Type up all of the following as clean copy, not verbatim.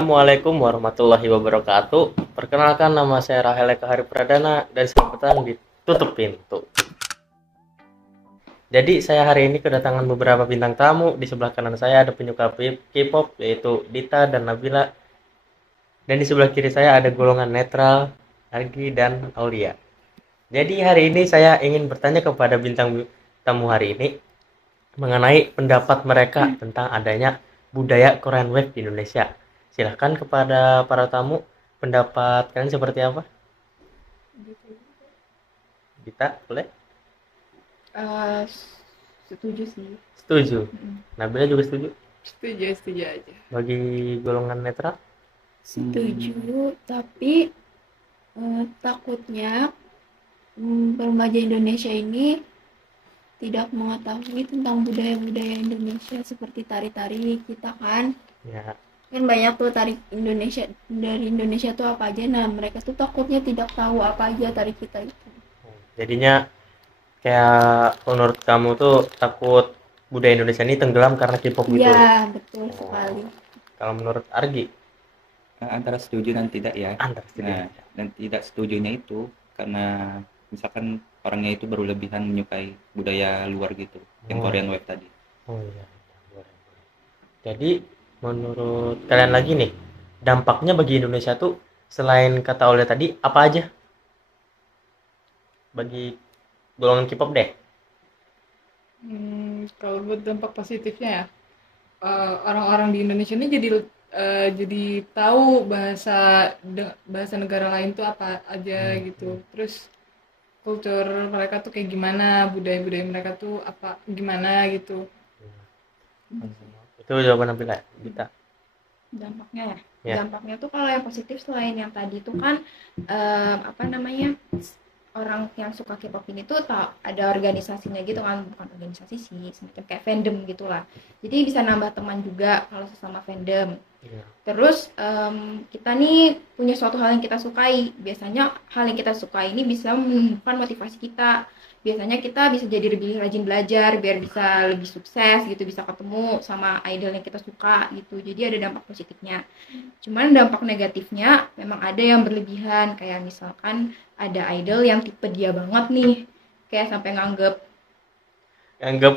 Assalamualaikum warahmatullahi wabarakatuh. Perkenalkan, nama saya Rahel Eka Hari Pradana dari Sampetang di Tutup Pintu. Jadi saya hari ini kedatangan beberapa bintang tamu. Di sebelah kanan saya ada penyuka K-pop yaitu Dita dan Nabila. Dan di sebelah kiri saya ada golongan netral, Argi dan Aulia. Jadi hari ini saya ingin bertanya kepada bintang tamu hari ini mengenai pendapat mereka tentang adanya budaya Korean Wave di Indonesia. Silahkan kepada para tamu, pendapat kalian seperti apa? Dita, boleh? Eh, Setuju sih. Setuju. Nabila juga setuju. Setuju aja. Bagi golongan netral? Setuju, tapi takutnya remaja Indonesia ini tidak mengetahui tentang budaya-budaya Indonesia seperti tari-tari kita kan. Ya. Kan banyak tuh tari Indonesia, dari Indonesia tuh apa aja. Nah, mereka tuh takutnya tidak tahu apa aja tari kita itu. Jadinya kayak menurut kamu tuh takut budaya Indonesia ini tenggelam karena K-pop gitu. Iya, betul sekali. Kalau menurut Argi? Antara setuju dan tidak ya. Antara setuju. Nah, dan tidak setujunya itu karena misalkan orangnya itu berlebihan menyukai budaya luar gitu, yang Korean Wave tadi. Oh iya, boleh. Jadi menurut kalian lagi nih, dampaknya bagi Indonesia tuh selain kata Aulia tadi apa aja? Bagi golongan K-pop deh. Kalau buat dampak positifnya ya, orang-orang di Indonesia ini jadi tahu bahasa negara lain tuh apa aja gitu. Terus kultur mereka tuh kayak gimana, budaya-budaya mereka tuh apa gimana gitu. Itu jawaban Nabila. Kita. Dampaknya Ya. Dampaknya tuh kalau yang positif selain yang tadi tuh kan orang yang suka K-pop ini tuh ada organisasinya gitu kan, bukan organisasi sih, semacam kayak fandom gitulah. Jadi bisa nambah teman juga kalau sesama fandom. Ya. Terus kita nih punya suatu hal yang kita sukai. Biasanya hal yang kita sukai ini bisa menumbuhkan motivasi kita. Biasanya kita bisa jadi lebih rajin belajar biar bisa lebih sukses gitu, bisa ketemu sama idol yang kita suka gitu. Jadi ada dampak positifnya. Cuman dampak negatifnya memang ada yang berlebihan, kayak misalkan ada idol yang tipe dia banget nih, kayak sampai nganggep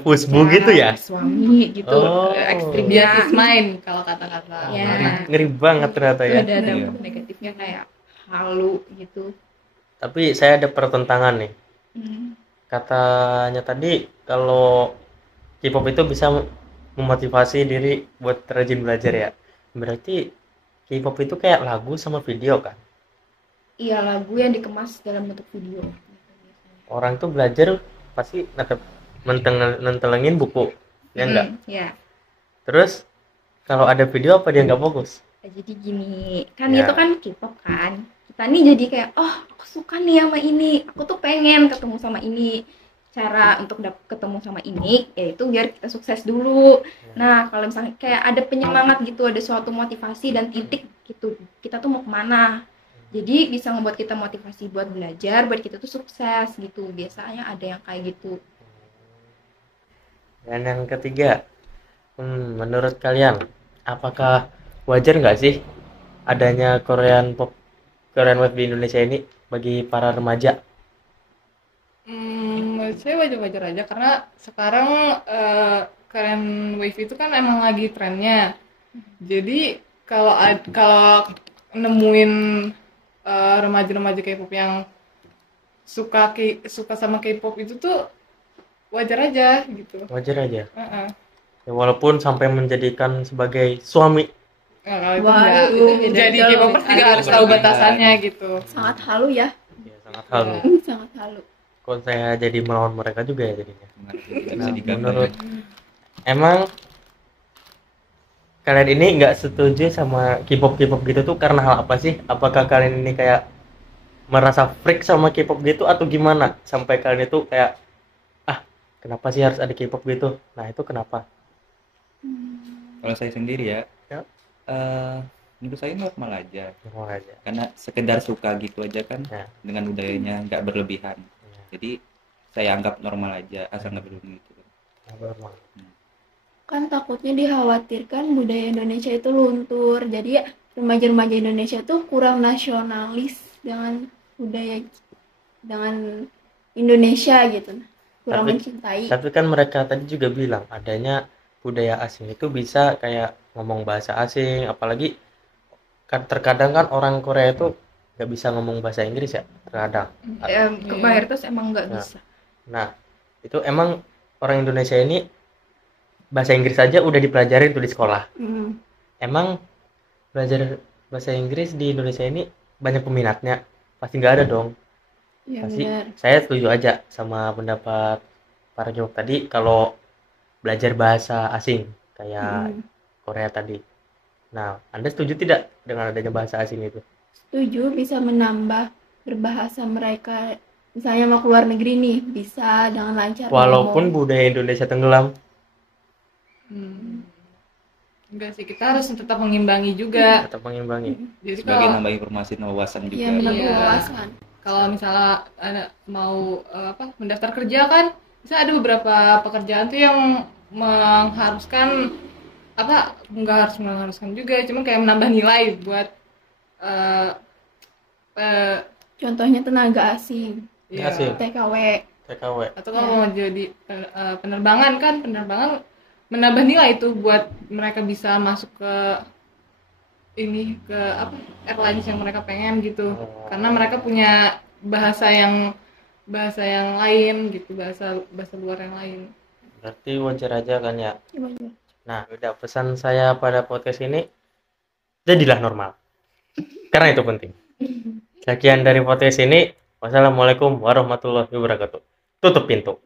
pusbu gitu ya? suami gitu. Oh. Ekstrim Dia is mine kalau kata-kata. Ya. Ngeri banget ternyata ya. Ada dampak negatifnya kayak halu gitu. Tapi saya ada pertentangan nih. Katanya tadi kalau K-pop itu bisa memotivasi diri buat rajin belajar ya. Berarti K-pop itu kayak lagu sama video kan? Iya, lagu yang dikemas dalam bentuk video. Orang tuh belajar pasti nentelengin buku, ya enggak? Ya. Terus kalau ada video apa dia nggak fokus? Jadi gini, kan Ya. itu kan K-pop kan. Kita nih jadi kayak, oh aku suka nih sama ini, aku tuh pengen ketemu sama ini. Cara untuk ketemu sama ini yaitu biar kita sukses dulu. Nah, kalau misalnya kayak ada penyemangat gitu, ada suatu motivasi dan titik gitu, kita tuh mau kemana. Jadi bisa membuat kita motivasi buat belajar, buat kita tuh sukses gitu. Biasanya ada yang kayak gitu. Dan yang ketiga, menurut kalian, apakah wajar nggak sih adanya Korean Wave di Indonesia ini bagi para remaja? Menurut saya wajar-wajar aja karena sekarang Korean Wave itu kan emang lagi trennya. Jadi kalau nemuin remaja-remaja K-pop yang suka sama K-pop itu tuh wajar aja gitu. Wajar aja. Ya, walaupun sampai menjadikan sebagai suami. Nah, kalau itu Wah, enggak. itu Jadi beda K-popers jauh. juga harus tahu batasannya gitu. Sangat halu ya. Ya, sangat halu. Sangat halu. Kok saya jadi melawan mereka juga ya jadinya. Tidak Nah, bisa digambarkan. menurut emang kalian ini nggak setuju sama K-pop gitu tuh karena hal apa sih? Apakah kalian ini kayak merasa freak sama K-pop gitu atau gimana? Sampai kalian itu kayak kenapa sih harus ada K-pop gitu? Nah, itu kenapa? Kalau saya sendiri ya, Ya. menurut saya normal aja. Normal aja. Karena sekedar suka gitu aja kan, Ya. dengan budayanya nggak berlebihan. Ya, Jadi saya anggap normal aja, asal nggak berlebihan gitu. normal. Kan takutnya dikhawatirkan budaya Indonesia itu luntur. Jadi ya remaja-remaja Indonesia tuh kurang nasionalis dengan budaya, dengan Indonesia gitu, kurang Tapi- mencintai. Tapi kan mereka tadi juga bilang adanya budaya asing itu bisa kayak ngomong bahasa asing, apalagi kan terkadang kan orang Korea itu nggak bisa ngomong bahasa Inggris ya terkadang. Mayoritas emang nggak Nah. bisa. Nah, itu emang orang Indonesia ini bahasa Inggris aja udah dipelajarin tuh di sekolah. Hmm. Emang belajar bahasa Inggris di Indonesia ini banyak peminatnya? Pasti nggak ada dong. Ya Pasti benar. saya setuju aja sama pendapat para jawab tadi kalau belajar bahasa asing kayak Hmm. Korea tadi. Nah, Anda setuju tidak dengan adanya bahasa asing itu? Setuju, bisa menambah berbahasa mereka. Misalnya mau keluar negeri nih, bisa dengan lancar Walaupun ngomong. budaya Indonesia tenggelam. Enggak sih, kita harus tetap mengimbangi juga. Tetap mengimbangi. Jadi Sebagai kalau nambah informasi dan wawasan juga. Iya, menambah Iya. wawasan. kalau misalnya ada mau mendaftar kerja kan, bisa ada beberapa pekerjaan tuh yang mengharuskan nggak harus mengharuskan juga, cuma kayak menambah nilai buat eh eh, Contohnya tenaga asing, ya, Asing. TKW. TKW. atau kalau mau jadi penerbangan kan, penerbangan menambah nilai itu buat mereka bisa masuk ke airlines yang mereka pengen gitu, karena mereka punya bahasa yang lain gitu, bahasa luar yang lain. Berarti wajar aja kan ya. Gimana? Nah, udah pesan saya pada podcast ini, jadilah normal. Karena itu penting. Sekian dari podcast ini. Wassalamualaikum warahmatullahi wabarakatuh. Tutup pintu.